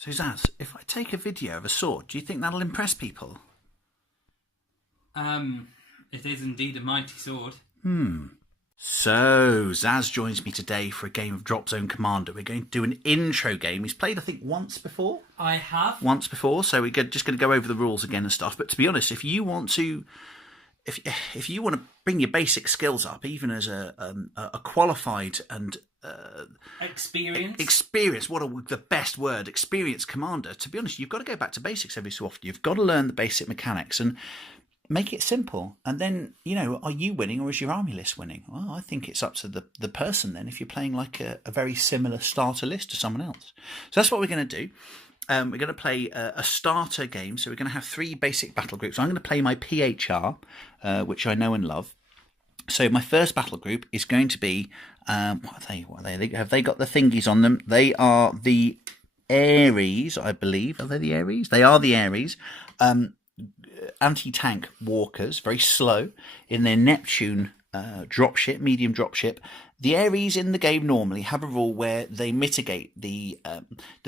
So Zaz, if I take a video of a sword, do you think that'll impress people? It is indeed a mighty sword. So, Zaz joins me today for a game of Dropzone Commander. We're going to do an intro game. He's played, I think, once before. I have. Once before, so we're just going to go over the rules again and stuff. But to be honest, if you want to, if you want to bring your basic skills up, even as a qualified and Experience. The best word, experienced commander. To be honest, you've got to go back to basics every so often. You've got to learn the basic mechanics and make it simple. And then, are you winning or is your army list winning? Well, I think it's up to the person then if you're playing like a very similar starter list to someone else. So that's what we're going to do. We're going to play a starter game. So we're going to have 3 basic battle groups. I'm going to play my PHR, which I know and love. So my first battle group is going to be, what are they? Have they got the thingies on them? They are the Ares, I believe. Are they the Ares? They are the Ares. Anti-tank walkers, very slow, in their Neptune dropship, medium dropship. The Ares in the game normally have a rule where they mitigate the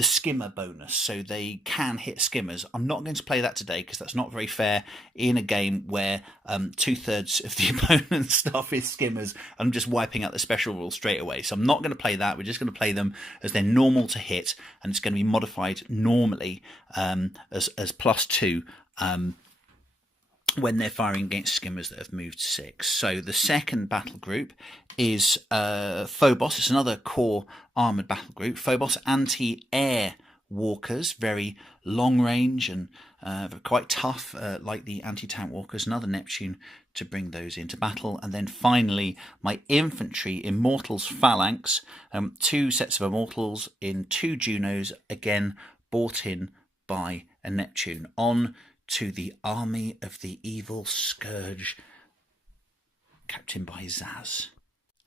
skimmer bonus, so they can hit skimmers. I'm not going to play that today because that's not very fair in a game where 2/3 of the opponent's stuff is skimmers. I'm just wiping out the special rule straight away, so I'm not going to play that. We're just going to play them as they're normal to hit, and it's going to be modified normally as +2. When they're firing against skimmers that have moved 6. So the second battle group is Phobos. It's another core armoured battle group. Phobos anti-air walkers, very long range and quite tough, like the anti-tank walkers. Another Neptune to bring those into battle. And then finally, my infantry, Immortals Phalanx. 2 sets of Immortals in 2 Junos, again bought in by a Neptune. On to the army of the evil Scourge, captained by Zaz.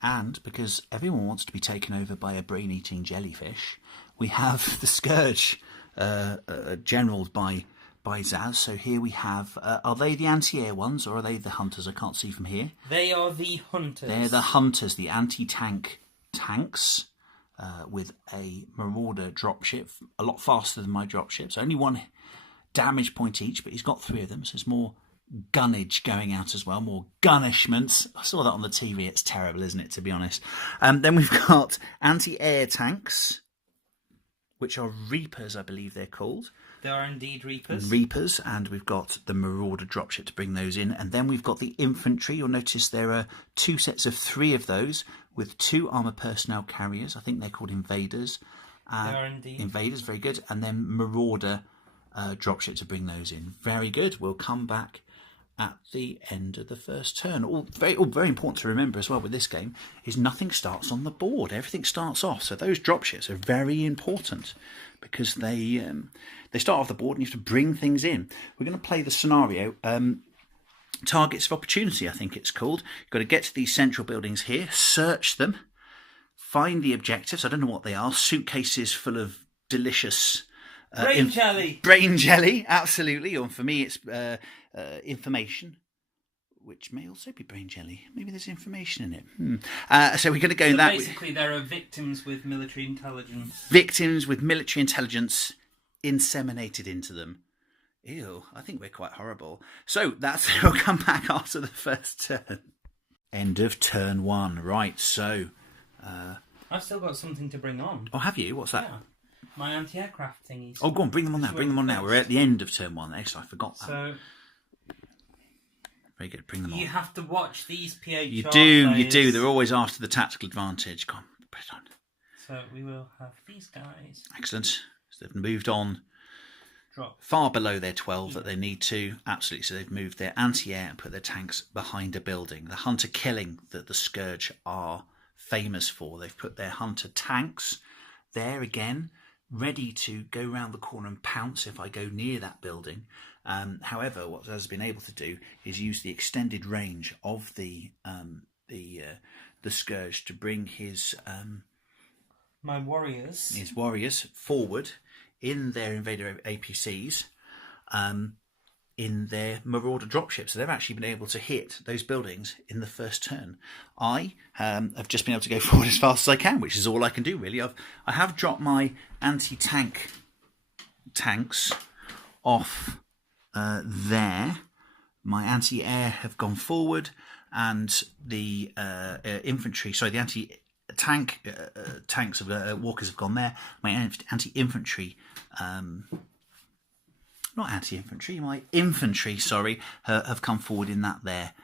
And because everyone wants to be taken over by a brain-eating jellyfish, we have the Scourge generalled by Zaz. So here we have, are they the anti-air ones or are they the hunters? I can't see from here. They are the hunters. They're the hunters, the anti-tank tanks. With a Marauder dropship, a lot faster than my dropships. Only 1 damage point each, but he's got 3 of them, so there's more gunnage going out as well, more gunishments. I saw that on the TV. It's terrible, isn't it, to be honest? Then we've got anti-air tanks, which are Reapers, I believe they're called. They are indeed Reapers. Reapers, and we've got the Marauder dropship to bring those in. And then we've got the infantry. You'll notice there are 2 sets of 3 of those with 2 armour personnel carriers. I think they're called Invaders. They are indeed. Invaders, very good. And then Marauder dropship to bring those in. Very good. We'll come back at the end of the first turn. All very important to remember as well with this game is nothing starts on the board. Everything starts off. So those dropships are very important because they start off the board and you have to bring things in. We're going to play the scenario. Targets of Opportunity, I think it's called. You've got to get to these central buildings here, search them, find the objectives. I don't know what they are. Suitcases full of delicious brain jelly. Brain jelly, absolutely. Or for me, it's information, which may also be brain jelly. Maybe there's information in it. So we're going to go in that. Basically, there are victims with military intelligence. Victims with military intelligence inseminated into them. Ew, I think we're quite horrible. So we'll come back after the first turn. End of turn 1. Right, so... I've still got something to bring on. Oh, have you? What's that? Yeah. My anti-aircraft thingies. Oh, go on, bring them on now. Bring them on now. We're at the end of turn 1. Actually, I forgot that. So... Very good, bring them on. You have to watch these PHR You players. do. They're always after the tactical advantage. Come on, put it on. So we will have these guys. Excellent. So they've moved on. Drop. Far below their 12 that they need to. Absolutely. So they've moved their anti-air and put their tanks behind a building. The hunter killing that the Scourge are famous for. They've put their hunter tanks there again, ready to go round the corner and pounce if I go near that building. However, what Zaz has been able to do is use the extended range of the Scourge to bring his warriors forward in their Invader APCs, in their Marauder dropships. So they've actually been able to hit those buildings in the first turn. I have just been able to go forward as fast as I can, which is all I can do really. I have dropped my anti-tank tanks off there. My anti-air have gone forward, and the infantry, sorry, the anti-tank tanks of walkers have gone there. My anti-infantry, not anti-infantry, my infantry, sorry, have come forward in that there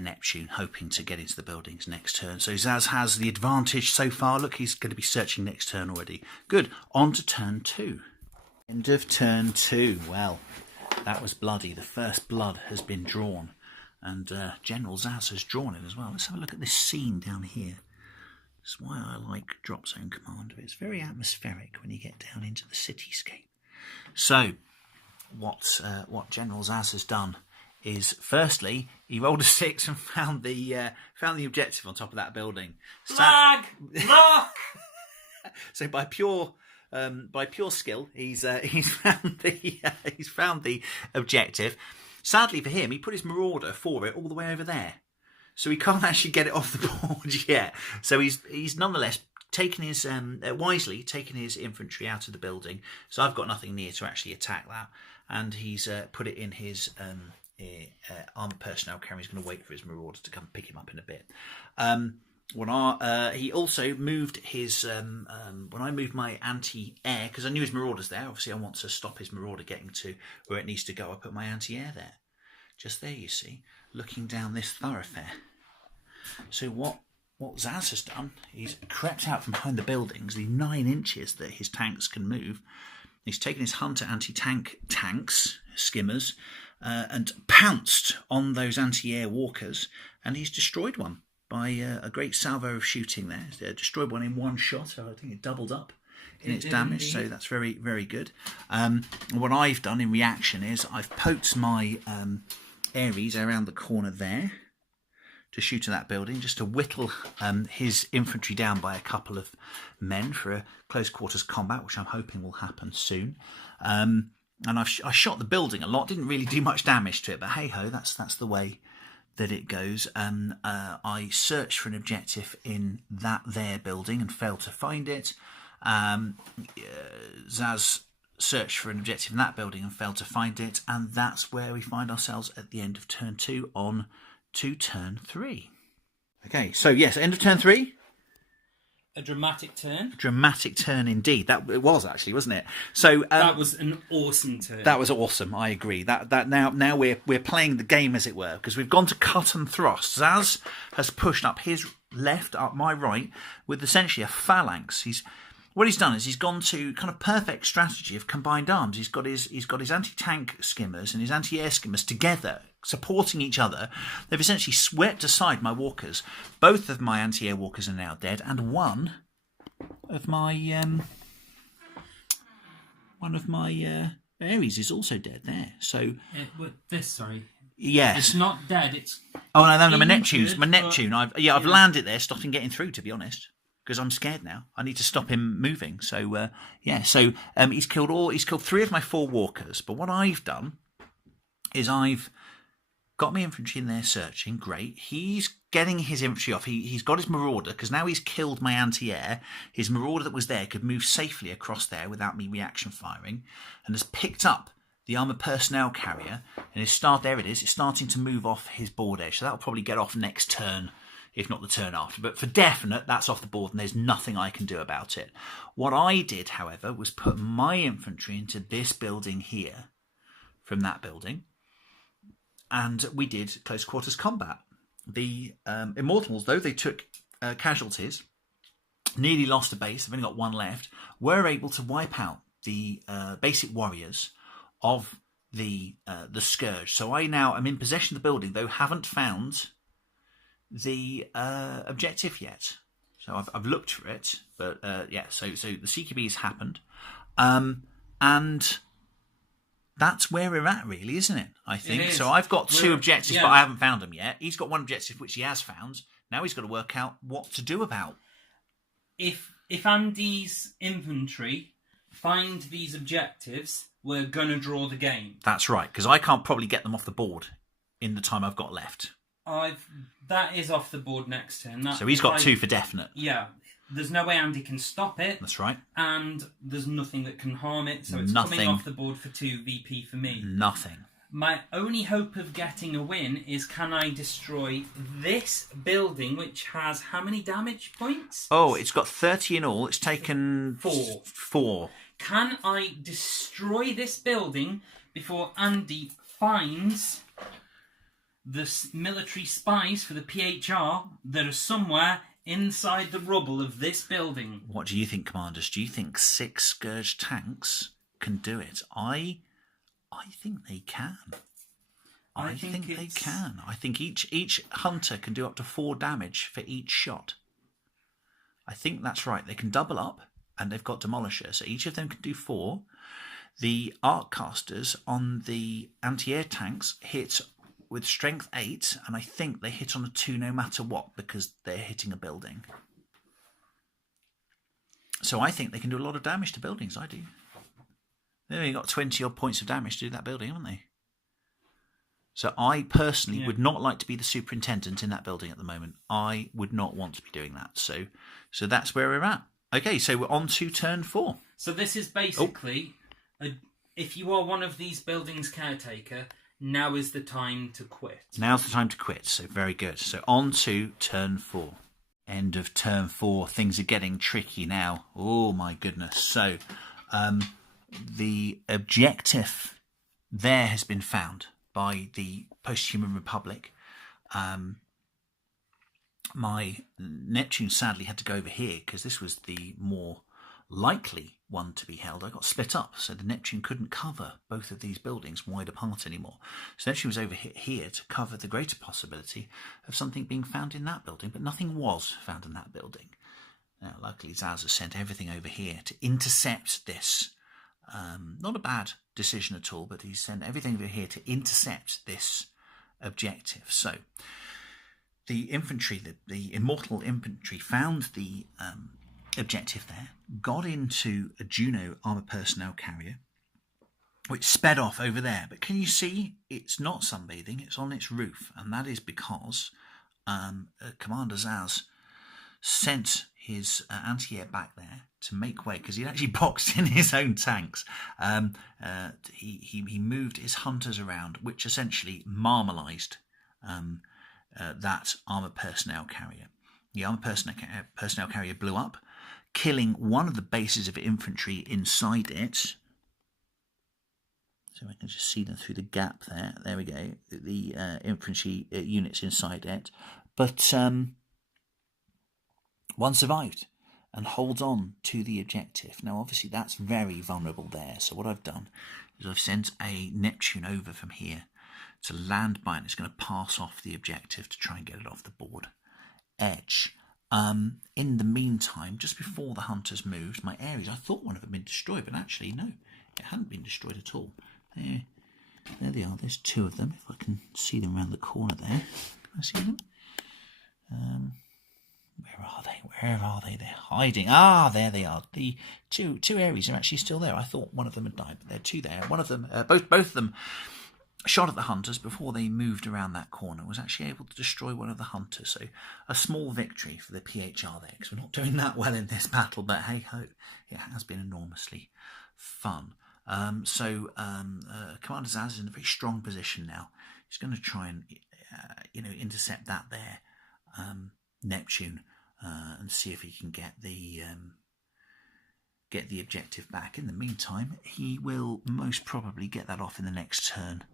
Neptune, hoping to get into the buildings next turn. So Zaz has the advantage so far. Look, he's going to be searching next turn already. Good. On to turn 2. End of turn 2. Well, that was bloody. The first blood has been drawn, and General Zaz has drawn it as well. Let's have a look at this scene down here. That's why I like Dropzone Commander. It's very atmospheric when you get down into the cityscape. So, what General Zaz has done is, firstly, he rolled a 6 and found the objective on top of that building. Flag! Look! So by pure skill, he's found the objective. Sadly for him, he put his marauder for it all the way over there, so he can't actually get it off the board yet. So he's nonetheless wisely taken his infantry out of the building. So I've got nothing near to actually attack that, and he's put it in his armored personnel carrier. He's going to wait for his marauder to come pick him up in a bit. He also moved his when I moved my anti-air, because I knew his marauder's there. Obviously I want to stop his marauder getting to where it needs to go. I put my anti-air there, just there, you see, looking down this thoroughfare. So what Zaz has done, he's crept out from behind the buildings, the 9 inches that his tanks can move. He's taken his hunter anti-tank tanks, skimmers, and pounced on those anti-air walkers, and he's destroyed one by a great salvo of shooting there. Destroyed one in one shot, so I think it doubled up in its damage, so that's very, very good. What I've done in reaction is I've poked my Ares around the corner there to shoot at that building, just to whittle his infantry down by a couple of men for a close quarters combat, which I'm hoping will happen soon. And I shot the building a lot, didn't really do much damage to it, but hey-ho, that's the way that it goes. I searched for an objective in that there building and failed to find it. Zaz searched for an objective in that building and failed to find it, and that's where we find ourselves at the end of turn 2 on to turn 3. Okay, so yes, end of turn 3. A dramatic turn. A dramatic turn indeed. That it was actually, wasn't it? So that was an awesome turn. That was awesome. I agree. That now we're playing the game, as it were, because we've gone to cut and thrust. Zaz has pushed up his left, up my right, with essentially a phalanx. What he's done is he's gone to kind of perfect strategy of combined arms. He's got his anti-tank skimmers and his anti-air skimmers together, supporting each other. They've essentially swept aside my walkers. Both of my anti-air walkers are now dead, and one of my Ares is also dead there. So sorry. Yes. It's not dead. It's no, my Neptune. I've landed there, stopping getting through, to be honest, because I'm scared now. I need to stop him moving. So he's killed 3 of my 4 walkers. But what I've done is I've got my infantry in there searching. Great. He's getting his infantry off. He's got his marauder, because now he's killed my anti-air. His marauder that was there could move safely across there without me reaction firing, and has picked up the armoured personnel carrier, and there it is. It's starting to move off his board edge. So that'll probably get off next turn, if not the turn after. But for definite, that's off the board, and there's nothing I can do about it. What I did, however, was put my infantry into this building here from that building, and we did close quarters combat. The Immortals, though they took casualties, nearly lost a base, they've only got 1 left, were able to wipe out the basic warriors of the Scourge. So I now am in possession of the building, though haven't found the objective yet. So I've looked for it, but so the CQB has happened, and that's where we're at, really, isn't it? I think so. I've got 2 objectives, but I haven't found them yet. He's got 1 objective which he has found. Now he's got to work out what to do about. If Andy's infantry find these objectives, we're gonna draw the game. That's right, because I can't probably get them off the board in the time I've got left. That is off the board next turn. So he's got 2 for definite. Yeah, there's no way Andy can stop it. That's right. And there's nothing that can harm it, so it's Nothing. coming off the board for 2 VP for me. Nothing. My only hope of getting a win is, can I destroy this building, which has how many damage points? Oh, it's got 30 in all. It's taken 4. Can I destroy this building before Andy finds the military spies for the PHR that are somewhere inside the rubble of this building? What do you think, Commanders? Do you think 6 Scourge tanks can do it? I think they can. I think they can. I think each hunter can do up to 4 damage for each shot. I think that's right. They can double up, and they've got Demolisher, so each of them can do 4. The arc casters on the anti-air tanks hit with strength 8, and I think they hit on a 2 no matter what, because they're hitting a building. So I think they can do a lot of damage to buildings. I do. They've only got 20 odd points of damage to do that building, haven't they? So I personally would not like to be the superintendent in that building at the moment. I would not want to be doing that. So that's where we're at. Okay, so we're on to turn 4. So this is basically, if you are one of these buildings' caretaker, now is the time to quit. Now's the time to quit. So very good. So on to turn 4. End of turn 4. Things are getting tricky now. Oh my goodness. So the objective there has been found by the post-human republic. My Neptune sadly had to go over here because this was the more likely one to be held. I got split up, so the Neptune couldn't cover both of these buildings wide apart anymore. So Neptune was over here to cover the greater possibility of something being found in that building, but nothing was found in that building. Now, luckily, Zaz has sent everything over here to intercept this. Not a bad decision at all, but he's sent everything over here to intercept this objective. So the infantry, the immortal infantry, found the objective there, got into a Juno armoured personnel carrier, which sped off over there. But can you see it's not sunbathing, it's on its roof, and that is because Commander Zaz sent his anti-air back there to make way, because he'd actually boxed in his own tanks. He moved his hunters around, which essentially marmalised that armoured personnel carrier. The armoured personnel carrier blew up, killing one of the bases of infantry inside it. So I can just see them through the gap there. There we go. The infantry units inside it. But one survived and holds on to the objective. Now, obviously, that's very vulnerable there. So what I've done is I've sent a Neptune over from here to land by, and it's going to pass off the objective to try and get it off the board edge. In the meantime, just before the hunters moved, my areas, I thought one of them had been destroyed, but actually, no, it hadn't been destroyed at all. There they are. There's 2 of them. If I can see them around the corner there. Can I see them? Where are they? Where are they? They're hiding. Ah, there they are. The two areas are actually still there. I thought one of them had died, but there are 2 there. One of them, both of them, shot at the hunters before they moved around that corner. Was actually able to destroy one of the hunters. So a small victory for the PHR there, because we're not doing that well in this battle. But hey ho, it has been enormously fun. Commander Zaz is in a very strong position now. He's going to try and intercept that there. Neptune and see if he can get the objective back. In the meantime, he will most probably get that off in the next turn.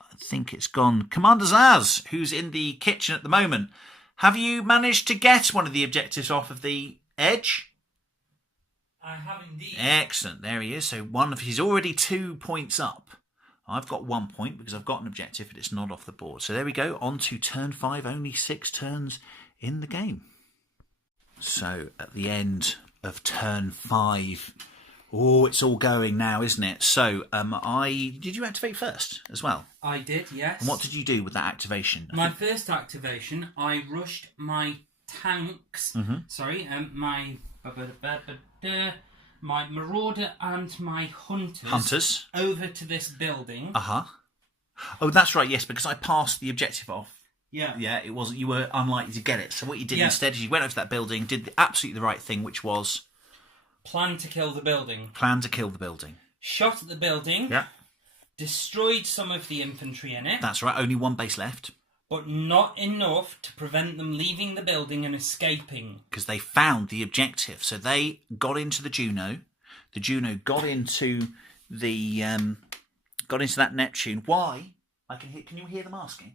I think it's gone. Commander Zaz, who's in the kitchen at the moment, have you managed to get one of the objectives off of the edge? I have indeed. Excellent. There he is. So he's already 2 points up. I've got 1 point because I've got an objective, but it's not off the board. So there we go. On to turn 5. Only 6 turns in the game. So at the end of turn 5, it's all going now, isn't it? So did you activate first as well? I did, yes. And what did you do with that activation? My first activation, I rushed my tanks. Sorry, my Marauder and my hunters over to this building. Oh, that's right. Yes, because I passed the objective off Yeah. Yeah, it wasn't. You were unlikely to get it. So what you did Yeah. instead is you went over to that building, did absolutely the right thing, which was Plan to kill the building. plan to kill the building. Shot at the building. Yeah, Destroyed some of the infantry in it. that's right. Only one base left But not enough to prevent them leaving the building and escaping. because they found the objective. So they got into the Juno. The Juno got into the that Neptune. Why? I can hear. Can you hear them asking?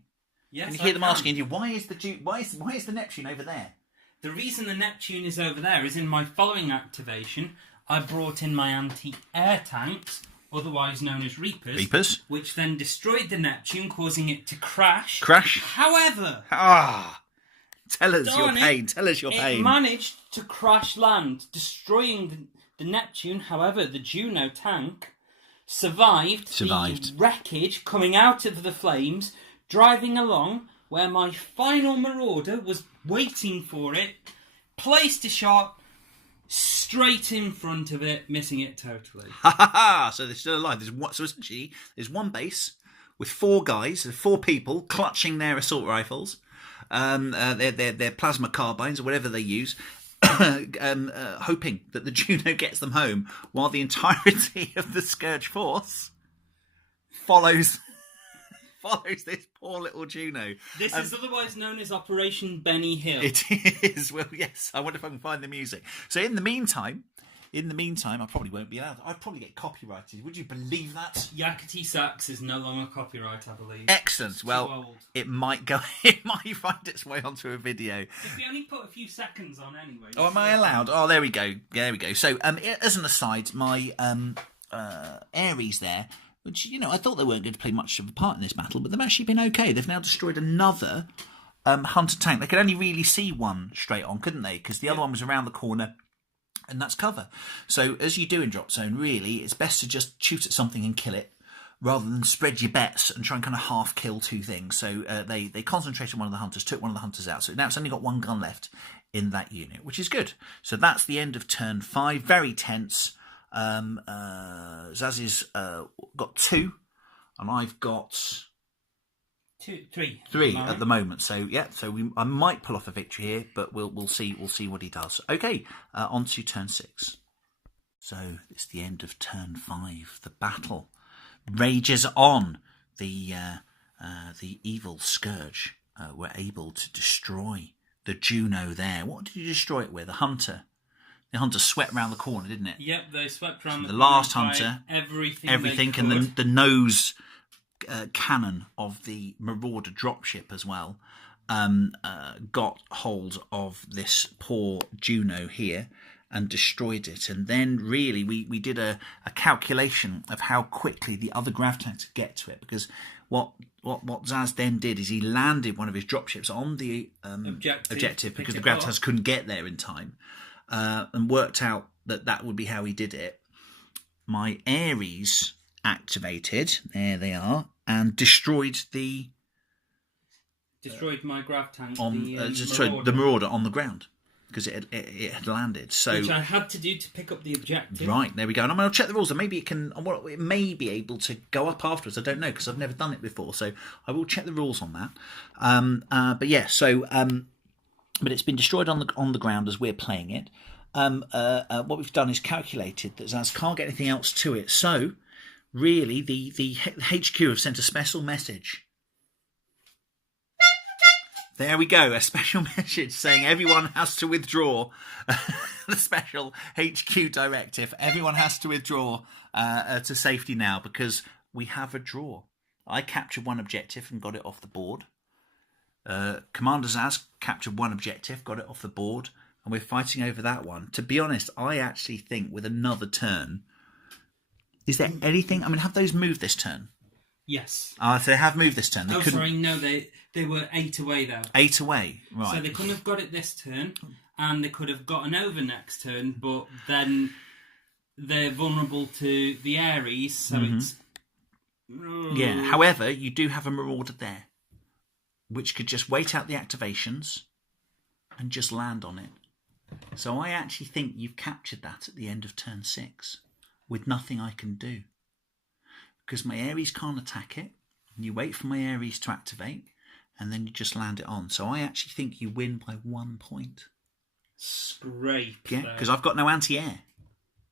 Yes, Can you hear them asking you why is the Neptune over there? The reason the Neptune is over there is in my following activation, I brought in my anti-air tanks, otherwise known as Reapers, which then destroyed the Neptune, causing it to crash. However, tell us your pain. Tell us your pain. It managed to crash land, destroying the Neptune. However, the Juno tank survived the wreckage coming out of the flames, driving along where my final Marauder was waiting for it, placed a shot straight in front of it, missing it totally. So they're still alive. So essentially, there's one base with 4 guys, 4 people clutching their assault rifles, their plasma carbines or whatever they use, hoping that the Juno gets them home, while the entirety of the Scourge force follows this poor little Juno. This is otherwise known as Operation Benny Hill. It is. Well, yes. I wonder if I can find the music. So in the meantime, I probably won't be allowed. I'd probably get copyrighted. Would you believe that? Yakety Sax is no longer copyright, I believe. Excellent. Well, it might find its way onto a video. If we only put a few seconds on anyway. Oh, am I allowed? Oh, there we go. So, as an aside, my Ares there, which, I thought they weren't going to play much of a part in this battle, but they've actually been okay. They've now destroyed another Hunter tank. They could only really see one straight on, couldn't they? Because the other one was around the corner, and that's cover. So, as you do in Dropzone, really, it's best to just shoot at something and kill it, rather than spread your bets and try and kind of half kill 2 things. So, they concentrated on one of the hunters, took one of the hunters out. So now it's only got 1 gun left in that unit, which is good. So that's the end of turn 5. Very tense. Zaz has got 2, and I've got 3 at the moment. So yeah, I might pull off a victory here, but we'll see what he does. Okay, on to turn 6. So it's the end of turn 5. The battle rages on. The evil Scourge were able to destroy the Juno there. What did you destroy it with? A hunter. The hunter swept round the corner, didn't it? Yep, they swept round the corner. The last hunter, everything and the nose cannon of the Marauder dropship as well got hold of this poor Juno here and destroyed it. And then really we did a calculation of how quickly the other grav tanks could get to it, because what Zaz then did is he landed one of his dropships on the objective because the grav tanks couldn't get there in time. And worked out that would be how he did it. My Ares activated, there they are, and destroyed my grav tank the Marauder on the ground, because it had landed. So which I had to do to pick up the objective. Right, there we go. And I'm going to check the rules, and maybe it may be able to go up afterwards. I don't know, because I've never done it before, so I will check the rules on that. But yeah, so but it's been destroyed on the ground as we're playing it. What we've done is calculated that Zaz can't get anything else to it. So, really, the HQ have sent a special message. There we go, a special message saying everyone has to withdraw. The special HQ directive. Everyone has to withdraw to safety now, because we have a draw. I captured 1 objective and got it off the board. Commander Zaz captured 1 objective, got it off the board, and we're fighting over that one. To be honest, I actually think with another turn, is there anything? I mean, have those moved this turn? Yes. So they have moved this turn. They were 8 away though. 8 away, right. So they couldn't have got it this turn, and they could have gotten over next turn, but then they're vulnerable to the Ares, so it's... Yeah, however, you do have a Marauder there, which could just wait out the activations and just land on it. So I actually think you've captured that at the end of turn 6 with nothing I can do. Because my Ares can't attack it. You wait for my Ares to activate, and then you just land it on. So I actually think you win by 1 point. Scrape. Yeah, because I've got no anti-air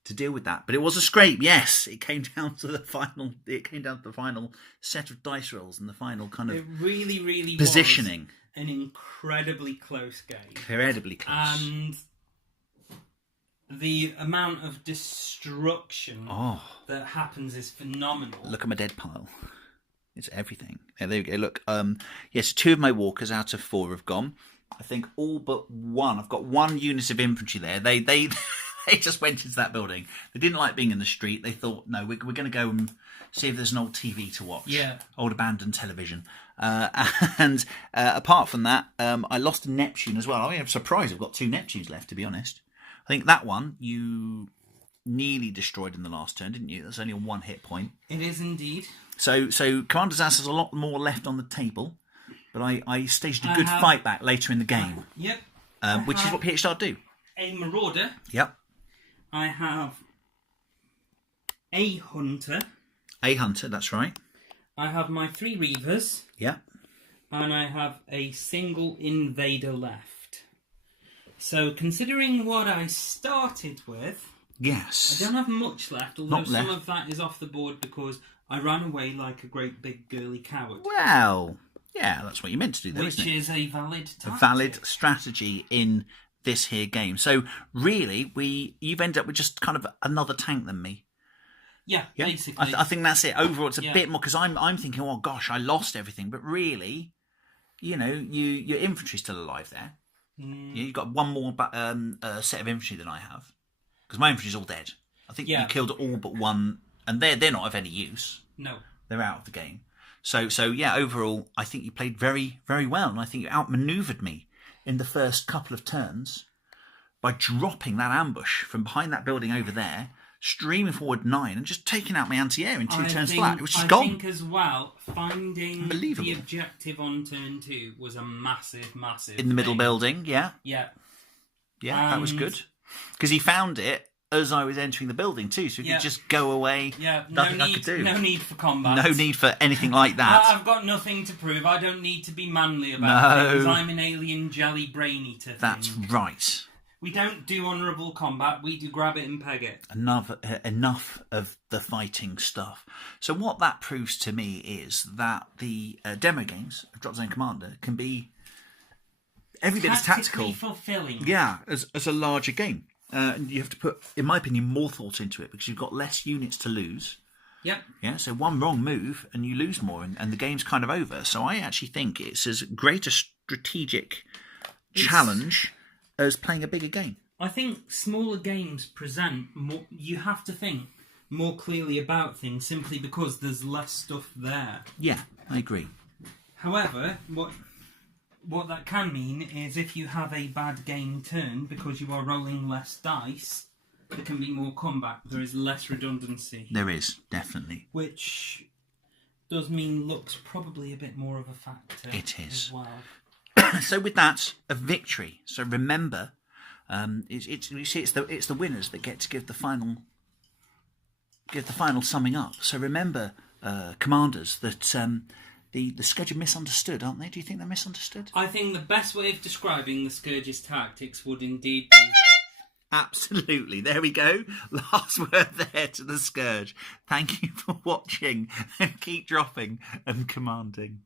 to deal with that. But it was a scrape, yes. It came down to the final. It came down to the final set of dice rolls and the final kind of It really, really positioning. Was an incredibly close game. Incredibly close. And the amount of destruction that happens is phenomenal. Look at my dead pile. It's everything. There you go. Look, yes, 2 of my walkers out of 4 have gone. I think all but 1. I've got 1 unit of infantry there. They they just went into that building. They didn't like being in the street. They thought, no, we're going to go and see if there's an old TV to watch. Yeah. Old abandoned television. And apart from that, I lost a Neptune as well. I'm surprised I've got 2 Neptunes left, to be honest. I think that one you nearly destroyed in the last turn, didn't you? That's only a 1 hit point. It is indeed. So Commander Zaz has a lot more left on the table. But I staged a good fight back later in the game. Yep. Which is what PHR do. A Marauder. Yep. I have a Hunter. A Hunter, that's right. I have my 3 Reavers. Yep. And I have a single Invader left. So considering what I started with... Yes. I don't have much left, although some of that is off the board because I ran away like a great big girly coward. Well... yeah, that's what you meant to do, though, isn't it? Which is a valid tactic. A valid strategy in this here game. So, really, you've ended up with just kind of another tank than me. Yeah, basically. I think that's it. Overall, it's a bit more, because I'm thinking, oh, gosh, I lost everything. But really, you know, your infantry's still alive there. You've got 1 more set of infantry than I have. Because my infantry's all dead. I think you killed all but 1, and they're not of any use. No. They're out of the game. So yeah, overall, I think you played very, very well. And I think you outmaneuvered me in the first couple of turns by dropping that ambush from behind that building over there, streaming forward 9 and just taking out my anti-air in 2 turns flat, which is gone. I think as well, finding the objective on turn 2 was a massive, massive in the middle building, yeah. Yeah. Yeah, that was good. Because he found it as I was entering the building too, so he could just go away. Yeah, nothing I could do. No need for combat. No need for anything like that. I've got nothing to prove. I don't need to be manly about things. I'm an alien jelly brain eater. That's right. We don't do honourable combat. We do grab it and peg it. Enough of the fighting stuff. So what that proves to me is that the demo games of Dropzone Commander can be every bit as tactical. Tactically fulfilling. Yeah, as a larger game. And you have to put, in my opinion, more thought into it because you've got less units to lose. Yep. Yeah, so 1 wrong move and you lose more and the game's kind of over. So I actually think it's as great a strategic challenge as playing a bigger game. I think smaller games present more, you have to think more clearly about things simply because there's less stuff there. Yeah, I agree. However, what that can mean is if you have a bad game turn because you are rolling less dice, there can be more combat. There is less redundancy. There is, definitely. Which does mean luck's probably a bit more of a factor. It is. As well. So with that, a victory. So remember, it's the winners that get to give the final summing up. So remember, commanders, that the Scourge are misunderstood, aren't they? Do you think they're misunderstood? I think the best way of describing the Scourge's tactics would indeed be... Absolutely. There we go. Last word there to the Scourge. Thank you for watching and keep dropping and commanding.